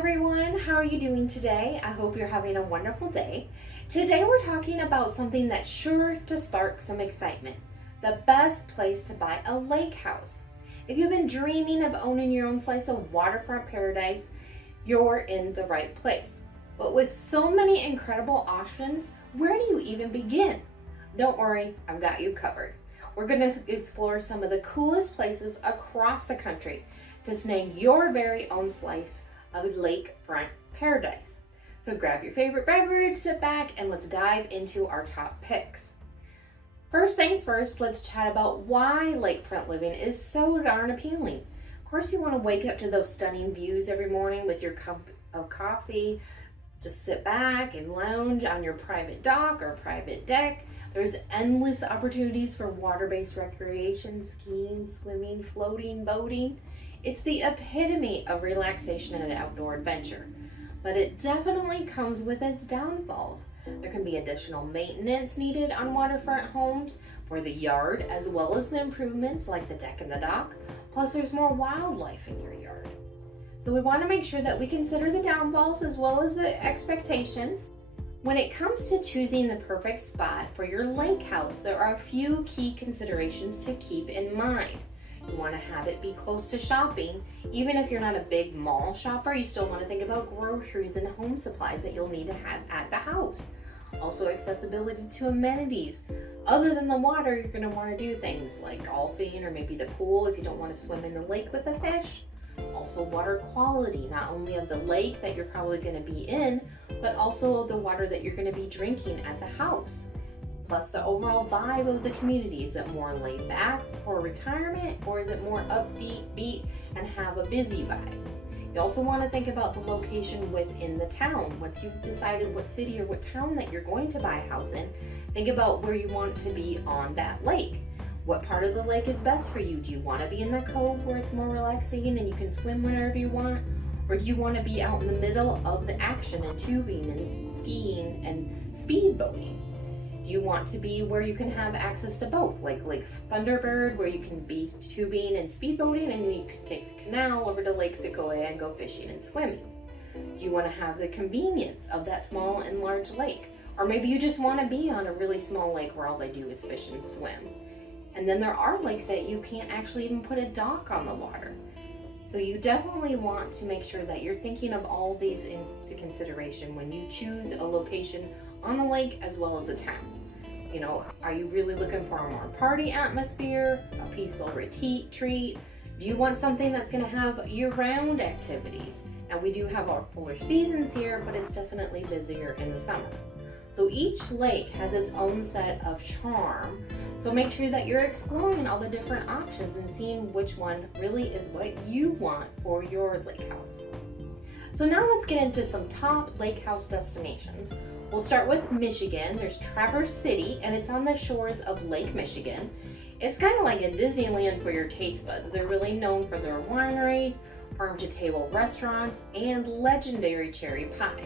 everyone, how are you doing today? I hope you're having a wonderful day. Today we're talking about something that's sure to spark some excitement. The best place to buy a lake house. If you've been dreaming of owning your own slice of waterfront paradise, you're in the right place. But with so many incredible options, where do you even begin? Don't worry, I've got you covered. We're going to explore some of the coolest places across the country to snag your very own slice of lakefront paradise. So grab your favorite beverage, sit back, and let's dive into our top picks. First things first, let's chat about why lakefront living is so darn appealing. Of course, you want to wake up to those stunning views every morning with your cup of coffee. Just sit back and lounge on your private dock or private deck. There's endless opportunities for water-based recreation, skiing, swimming, floating, boating. It's the epitome of relaxation and outdoor adventure. But it definitely comes with its downfalls. There can be additional maintenance needed on waterfront homes for the yard, as well as the improvements like the deck and the dock. Plus, there's more wildlife in your yard. So we want to make sure that we consider the downfalls as well as the expectations. When it comes to choosing the perfect spot for your lake house, there are a few key considerations to keep in mind. You want to have it be close to shopping. Even if you're not a big mall shopper, you still want to think about groceries and home supplies that you'll need to have at the house. Also, accessibility to amenities. Other than the water, you're going to want to do things like golfing or maybe the pool if you don't want to swim in the lake with the fish. Also, water quality, not only of the lake that you're probably going to be in, but also the water that you're going to be drinking at the house. Plus, the overall vibe of the community. Is it more laid back for retirement, or is it more upbeat and have a busy vibe? You also want to think about the location within the town. Once you've decided what city or what town that you're going to buy a house in, think about where you want it to be on that lake. What part of the lake is best for you? Do you want to be in the cove where it's more relaxing and you can swim whenever you want? Or do you want to be out in the middle of the action and tubing and skiing and speedboating? Do you want to be where you can have access to both, like Lake Thunderbird, where you can be tubing and speedboating, and you can take the canal over to Lake Sequoia and go fishing and swimming? Do you want to have the convenience of that small and large lake? Or maybe you just want to be on a really small lake where all they do is fish and swim. And then there are lakes that you can't actually even put a dock on the water. So you definitely want to make sure that you're thinking of all these into consideration when you choose a location on the lake as well as a town. You know, are you really looking for a more party atmosphere, a peaceful retreat? Do you want something that's going to have year-round activities? Now, we do have our fuller seasons here, but it's definitely busier in the summer. So each lake has its own set of charm. So make sure that you're exploring all the different options and seeing which one really is what you want for your lake house. So now let's get into some top lake house destinations. We'll start with Michigan. There's Traverse City, and it's on the shores of Lake Michigan. It's kind of like a Disneyland for your taste buds. They're really known for their wineries, farm-to-table restaurants, and legendary cherry pie.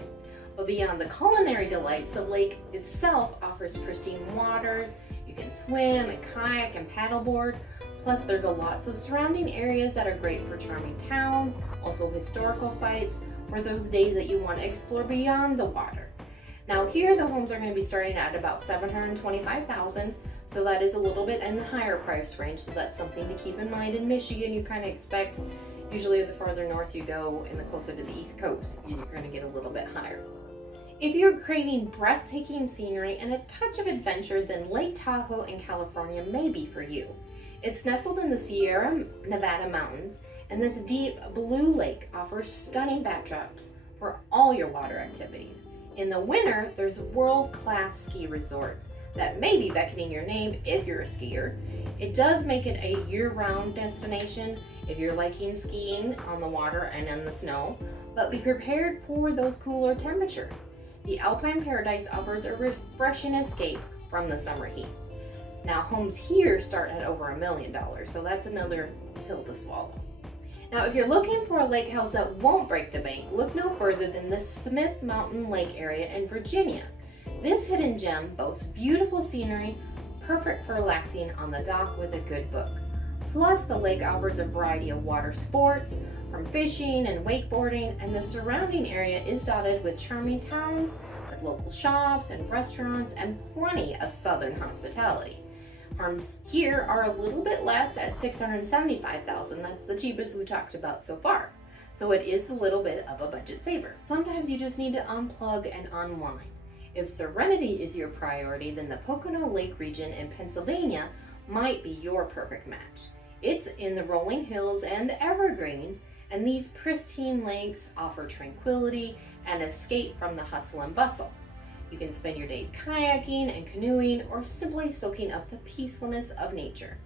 But beyond the culinary delights, the lake itself offers pristine waters. You can swim and kayak and paddleboard. Plus, there's lots of surrounding areas that are great for charming towns, also historical sites for those days that you want to explore beyond the water. Now here, the homes are going to be starting at about $725,000, so that is a little bit in the higher price range. So that's something to keep in mind. In Michigan, you kind of expect, usually the farther north you go and the closer to the East Coast, you're going to get a little bit higher. If you're craving breathtaking scenery and a touch of adventure, then Lake Tahoe in California may be for you. It's nestled in the Sierra Nevada mountains, and this deep blue lake offers stunning backdrops for all your water activities. In the winter, there's world-class ski resorts that may be beckoning your name if you're a skier. It does make it a year-round destination if you're liking skiing on the water and in the snow, but be prepared for those cooler temperatures. The Alpine Paradise offers a refreshing escape from the summer heat. Now, homes here start at over $1 million, so that's another pill to swallow. Now, if you're looking for a lake house that won't break the bank, look no further than the Smith Mountain Lake area in Virginia. This hidden gem boasts beautiful scenery, perfect for relaxing on the dock with a good book. Plus, the lake offers a variety of water sports, from fishing and wakeboarding, and the surrounding area is dotted with charming towns with local shops and restaurants and plenty of southern hospitality. Homes here are a little bit less at $675,000. That's the cheapest we talked about so far. So it is a little bit of a budget saver. Sometimes you just need to unplug and unwind. If serenity is your priority, then the Pocono Lake region in Pennsylvania might be your perfect match. It's in the rolling hills and evergreens, and these pristine lakes offer tranquility and escape from the hustle and bustle. You can spend your days kayaking and canoeing or simply soaking up the peacefulness of nature.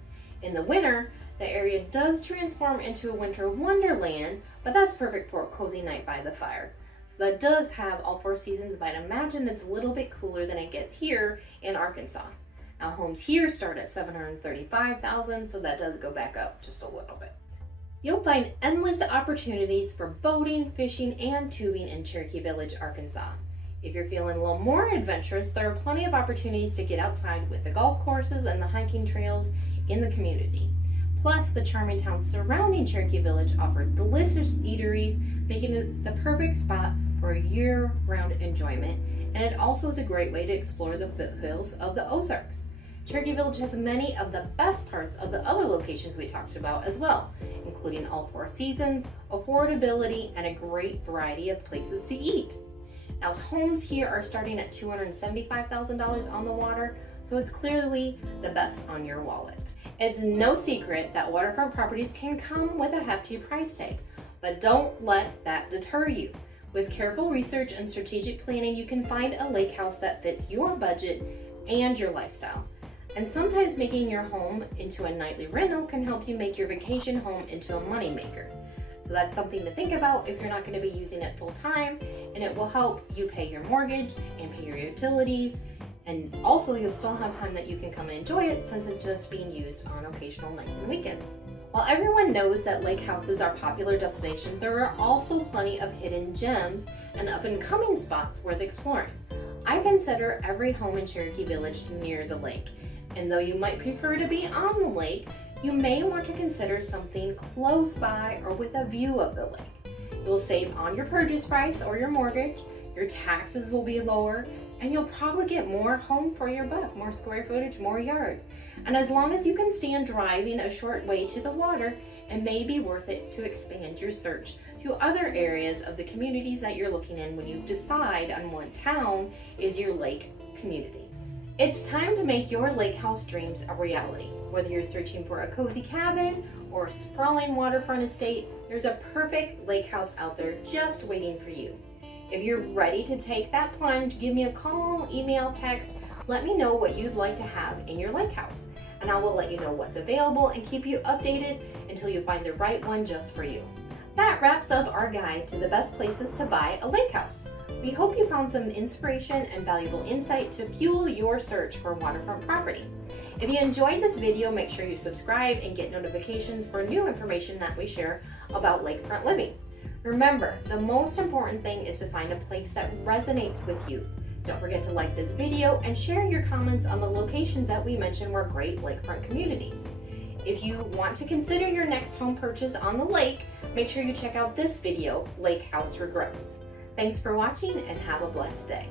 In the winter, the area does transform into a winter wonderland, but that's perfect for a cozy night by the fire. So that does have all 4 seasons, but I'd imagine it's a little bit cooler than it gets here in Arkansas. Now, homes here start at $735,000, so that does go back up just a little bit. You'll find endless opportunities for boating, fishing, and tubing in Cherokee Village, Arkansas. If you're feeling a little more adventurous, there are plenty of opportunities to get outside with the golf courses and the hiking trails in the community. Plus, the charming towns surrounding Cherokee Village offer delicious eateries, making it the perfect spot for year-round enjoyment, and it also is a great way to explore the foothills of the Ozarks. Cherokee Village has many of the best parts of the other locations we talked about as well, including all 4 seasons, affordability, and a great variety of places to eat. Now, homes here are starting at $275,000 on the water, so it's clearly the best on your wallet. It's no secret that waterfront properties can come with a hefty price tag, but don't let that deter you. With careful research and strategic planning, you can find a lake house that fits your budget and your lifestyle. And sometimes making your home into a nightly rental can help you make your vacation home into a moneymaker. So that's something to think about if you're not going to be using it full time, and it will help you pay your mortgage and pay your utilities. And also, you'll still have time that you can come and enjoy it since it's just being used on occasional nights and weekends. While everyone knows that lake houses are popular destinations, there are also plenty of hidden gems and up-and-coming spots worth exploring. I consider every home in Cherokee Village near the lake. And though you might prefer to be on the lake, you may want to consider something close by or with a view of the lake. You'll save on your purchase price or your mortgage, your taxes will be lower, and you'll probably get more home for your buck, more square footage, more yard. And as long as you can stand driving a short way to the water, it may be worth it to expand your search to other areas of the communities that you're looking in when you decide on what town is your lake community. It's time to make your lake house dreams a reality. Whether you're searching for a cozy cabin or a sprawling waterfront estate, there's a perfect lake house out there just waiting for you. If you're ready to take that plunge, give me a call, email, text. Let me know what you'd like to have in your lake house, and I will let you know what's available and keep you updated until you find the right one just for you. That wraps up our guide to the best places to buy a lake house. We hope you found some inspiration and valuable insight to fuel your search for waterfront property. If you enjoyed this video, make sure you subscribe and get notifications for new information that we share about lakefront living. Remember, the most important thing is to find a place that resonates with you. Don't forget to like this video and share your comments on the locations that we mentioned were great lakefront communities. If you want to consider your next home purchase on the lake, make sure you check out this video, Lake House Regrets. Thanks for watching and have a blessed day.